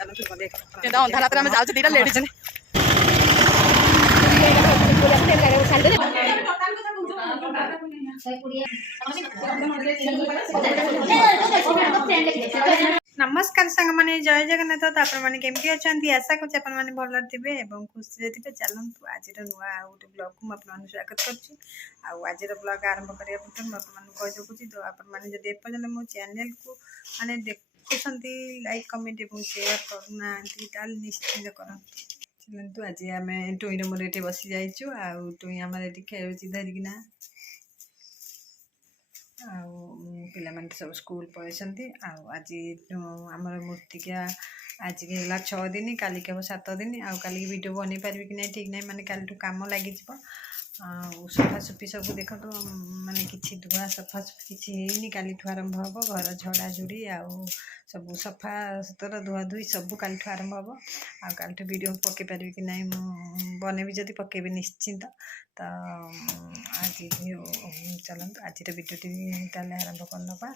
अंधा रात में जाऊँ दीटा लेडीज नमस्कार सांग मैंने जय जगन्नाथ तो आपने केमती अच्छा आशा कर भल थे खुशी थे चलतु आज नुआ गोटे ब्लॉग को मुझे स्वागत करज ब्लॉग आरंभ करने कही दूसरी तो आपने जब एपर्तन मो चैनल को माने देखुं लाइक कमेंट और शेयर करना निश्चिंत करते चलतु आज आम टुईर मोर ये बसी जाइचु टुई आम ये खेलुची धरिकिना पाने सब स्कूल पलैंती आज आमर मूर्तिका आज के 6 दिन काली के 7 दिन आउ काली वीडियो बन पारि कि नहीं ठीक नहीं माने काली काम लगी सफासुफी सब देख तो माने किसी धुआ सफासुफी किसी काली आरंभ हम घर झड़ा झुड़ी आउ सब सफा सुतर धुआ धुई सब काली आरंभ हम आ काली वीडियो पके पारि कि नहीं बने भी जब पकेबी निश्चिंत तो आज चलते आज वीडियो ताले आरंभ करनबा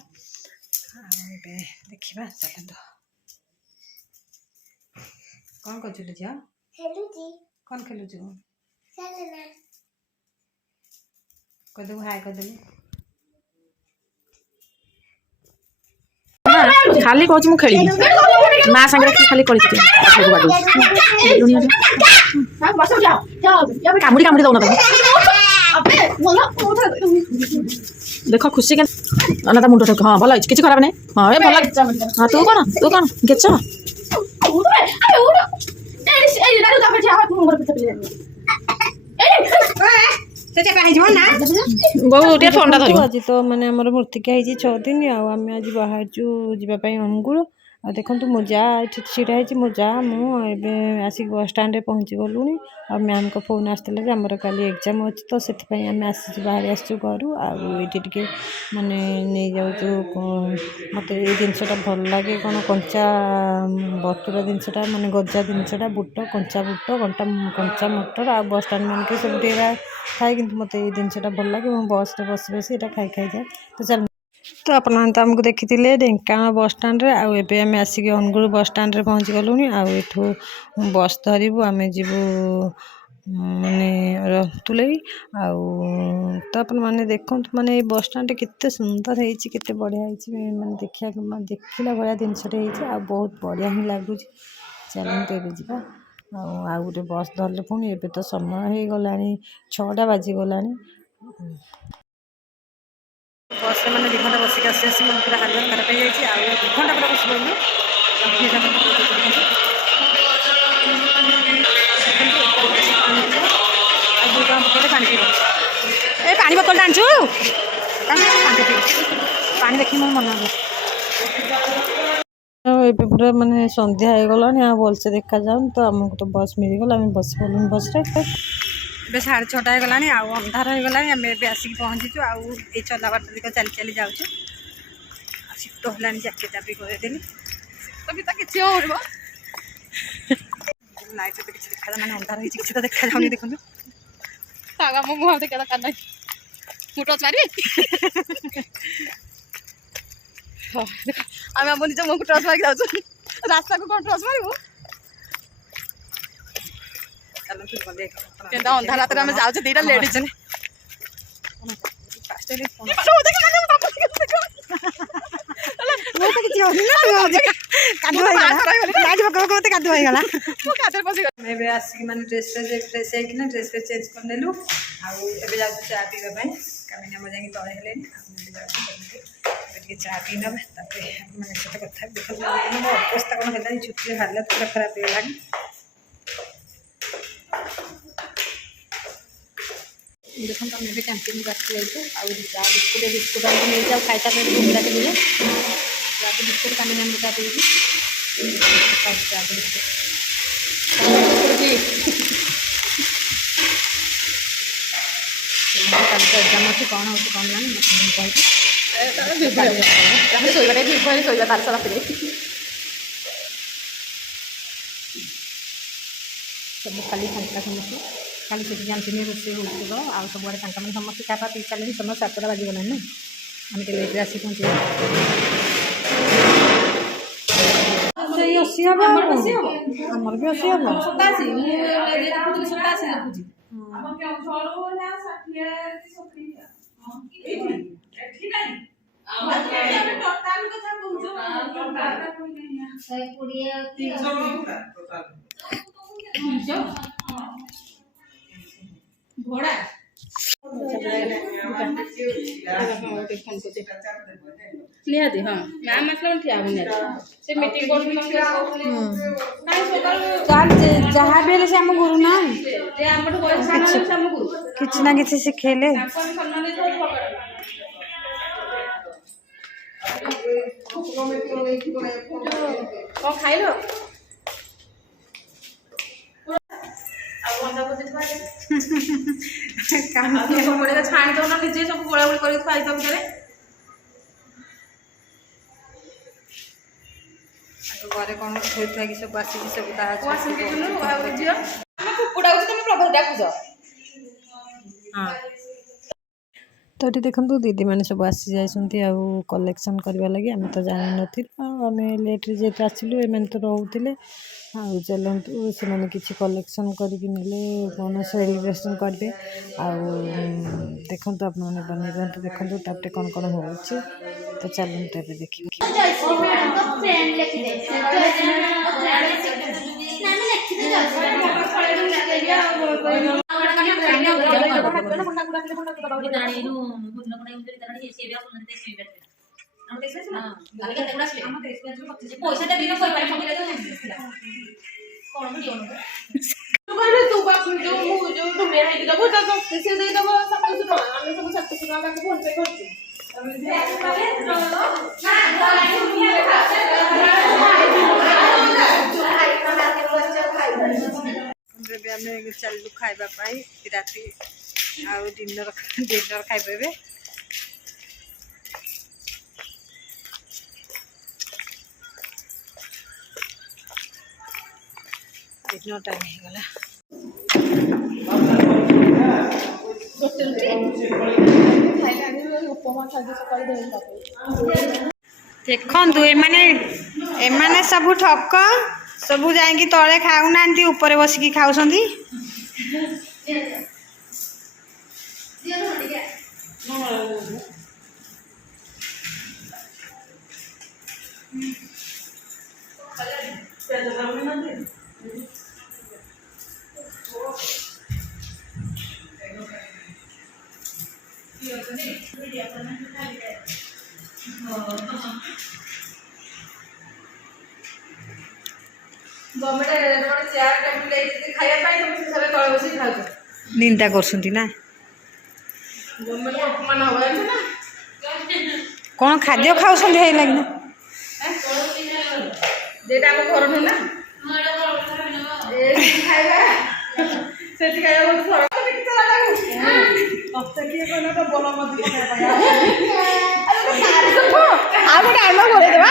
देखा चलते कौन कर झिया कौन खेलु कदू हाय कदू खाली कहूँ मुझे खेली माँ सागर खाली कामुड़ी कामुड़ी दौन देख खुशी के मुंड हाँ भल कि खराब नहीं हाँ ये भल हाँ तू कौन गेच आज तो मैंने आम मूर्तिका 6 दिन आम आज बाहर जावाई अनुगुल आ देखो मो जा छीड़ा है मो जा मुझे आसिक बस स्टाण्ड पहुँची गलुणी आ मैम को फोन आसला आमर काली एग्जाम अच्छी तो से आम आसी बाहर आसु घर आईटी माने नहीं जाऊँ मत ये जिनसा भल लगे कौन कंचा बटुरा जिनसा माने गजा जिनसा बुट कंचा बुट कंचा मटर आ बस स्टाण्ड मान के सब खाए कि मत ये जिनसा भल लगे बस बस बस ये खाई खाई जाए तो चल तो आपने तो आमको देखी ढेंकाना बस स्टाण्ड आम आसिक अनुगुल बस स्टाण्ड पहुँची गलुणी आठू बस धरबू आम जीवु माने रतुलई तो आपने देखो माने बस स्टाण्ड केते सुंदर है बढ़िया माने देखला भाया जिनसटे बहुत बढ़िया ही लगुच चलते जा आ गोटे बस धरले पुणी एबे तो समय हो गला 6टा बाजिगला बस मैंने 2 घंटा बसिक आसी आसी मैं पूरा हालत खराब हो जाए 2 घंटा पूरा बस पड़ू पानी बोतल आनचु पानी देखी मोर मन ए पूरा माने संध्या हो गला भलसे देखा जाऊन तो आमको तो बस मिलगला आम बस पड़ू बस रे 6:30 होगा अंधार हो गला आम ए आसिक पहुँचीचु आउ चला बाट देख चली चली जाऊँ शीत है जाके चापी करदेली शीत भी तो किसी हो लाइट तो किसी देखा मैंने अंधार हो किसी तो देखा जाऊनी देखो मो मुँह देखा दरकार ना मुझे टच मारि आम निज मुँह को टच मारिक जाऊँ रास्ता को कौन टच मारू अंधा रात में जाऊँ दीटा लेडीज आसिक मैंने ड्रेस फ्रेश होना ड्रेस चेंज कर नेलु आगे जाऊँ चा पीवाई कमी आम जा तले चा पी ना मैंने सहित कथा देखो अवस्था कौन है छुट्टी हालत पूरा खराब हो गला देखो आम भी कैंटीन को आसी जाइए चा बिस्कुट बिस्कुट आमको नहीं जाओ खाई सारे घूमला के लिए बिस्कुट कानी नाम चा पी चा बिस्कुट कल तो एग्जाम अच्छी कौन हो कौन ना कही शोबा तार राति सब खाली फांका समस्त खाली से जानते रोषे हो आ सब आड़े फांका मैंने समस्त क्या पी सारे समय 7टा बाजिगला ना आम लेट्रे आसी पहुँचे ସେଇ 80 ହବ ଆମର ବି 80 ହବ ସତା ଅଛି ମୁଁ ଦେଖୁଥିଲି ସତା ଅଛି ଦେଖୁଛି ଆମ କେଉଁଝରରୁ ନା 60 70 ଏଠି ନାହିଁ ଆମେ ଟୋଟାଲ କଥା କହୁଛୁ ଟୋଟାଲ ଘୋଡ଼ା ନିହାତି ହଁ ମ୍ୟାମ୍ ଆସିଲା ଠିଆ ହବ ନିହାତି ସେ ମିଟିଂ କରୁଛନ୍ତି ଯାହା ବି ହେଲେ ସେ ଆମ ଗୁରୁ ନା ଯେ ଆମଠୁ ବୟସ ସାନ ହେଲେ ସେ ଆମ ଗୁରୁ କିଛି ନା କିଛି ଶିଖେଇଲେ ତାଙ୍କୁ ଆମେ ସମ୍ମାନ ଦେଇଥାଉ କଣ ଖାଇଲ ଛାଣି ଦଉନ ନିଜେ ସବୁ ଗୋଳାଗୋଳି କରିକି ଖାଇଦ ଭିତରେ ଘରେ କ'ଣ ଥୋଇଥୁଆ କି ସବୁ ଆସିକି ସବୁ ତା ଝିଅ ଆମେ କୁକୁଡ଼ା ହଉଛି ତମେ ପ୍ରଭାତ ଡାକୁଛ ହଁ ତ ଏଠି ଦେଖନ୍ତୁ ଦିଦିମାନେ ସବୁ ଆସିଯାଇଛନ୍ତି ଆଉ କଲେକ୍ସନ୍ କରିବା ଲାଗି ଆମେ ତ ଜାଣିନଥିଲୁ ଆଉ ଆମେ ଲେଟ୍ରେ ଯେହେତୁ ଆସିଲୁ ଏମାନେ ତ ରହୁଥିଲେ ଆଉ ଚାଲନ୍ତୁ ସେମାନେ କିଛି କଲେକ୍ସନ୍ କରିକି ନେଲେ କ'ଣ ସେଲିବ୍ରେସନ୍ କରିବେ ଆଉ ଦେଖନ୍ତୁ ଆପଣମାନେ ବନେଇଦିଅନ୍ତୁ ଦେଖନ୍ତୁ ତାପରେ କ'ଣ କ'ଣ ହେଉଛି ତ ଚାଲନ୍ତୁ ଏବେ ଦେଖିବା ଏବେ ଆମେ ଚାଲିଲୁ ଖାଇବା ପାଇଁ ରାତି ଆଉ ଡିନର ଖାଇବା ଏବେ ଡିନର ଟାଇମ୍ ହେଇଗଲା ଦେଖନ୍ତୁ ଏମାନେ ସବୁ ଠକ ସବୁ ଯାଇକି ତଳେ ଖାଉନାହାନ୍ତି ଉପରେ ବସିକି ଖାଉଛନ୍ତି ନିନ୍ଦା କରୁଛନ୍ତି ନା କ'ଣ ଖାଦ୍ୟ ଖାଉଛନ୍ତି ହେଇଲାଗି ନା যেটা আমার ঘর না খাইবা সেটি খাইবা ଆଉ ଗୋଟେ ଆଇମ ଘରେ ଦେବା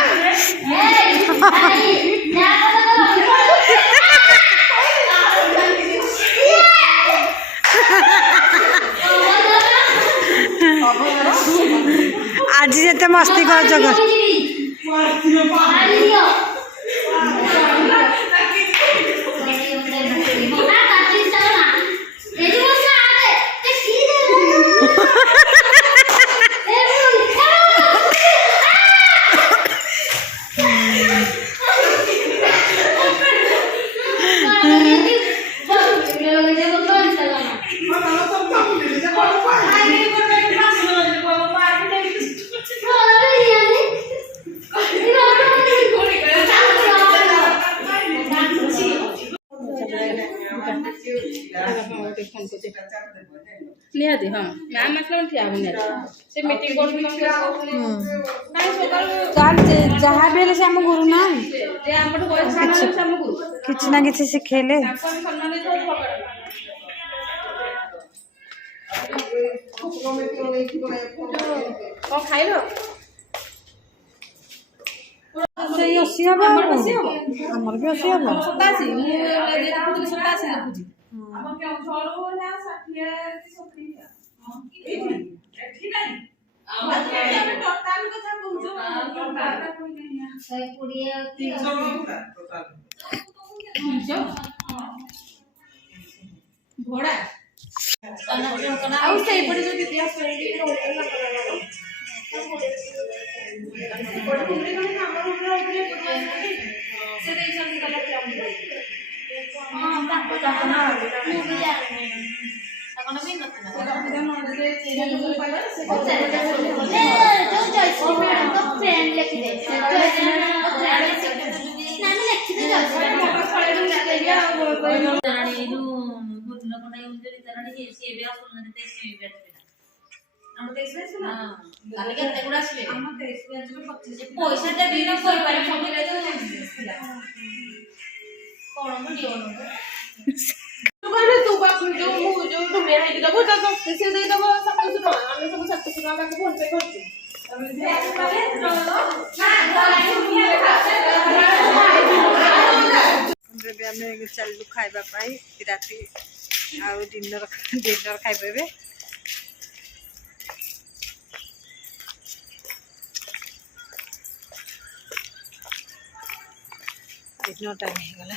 ଆଜି ଯେତେ ମସ୍ତି କରୁଛ ନିହାତି ହଁ ମ୍ୟାମ୍ ଆସିଲା ଠିଆ ହବ ନିହାତି ସେ ମିଟିଂ କରୁଛନ୍ତି ଯାହା ବି ହେଲେ ସେ ଆମ ଗୁରୁ ନା ଯେ ଆମଠୁ ବୟସ ସାନ ହେଲେ ସେ ଆମ ଗୁରୁ କିଛି ନା କିଛି ଶିଖେଇଲେ ତାଙ୍କୁ ଆମେ ସମ୍ମାନ ଦେଇଥାଉ କଣ ଖାଇଲ ସେଇ 80 ହବ ଆମର ବି 80 ହବ ସତା ଅଛି ମୁଁ ଦେଖୁଥିଲି ସତା ଅଛି ଦେଖୁଛି ଆମ କେଉଁଝରରୁ ନା 60 70 ଏଠି ନାହିଁ ଆମେ ଟୋଟାଲ କଥା କହୁଛୁ ଟୋଟାଲ କହିନି 120 ଘୋଡ଼ା ଆଉ ସେଇପଟେ ଯଦି ଇତିହାସ ସେ ଦେଇଛନ୍ତି କଲେ ଏବେ ଆମେ ଚାଲିଲୁ ଖାଇବା ପାଇଁ ରାତି ଆଉ ଡିନର ଖାଇବା ଏବେ ଡିନର ଟାଇମ୍ ହେଇଗଲା।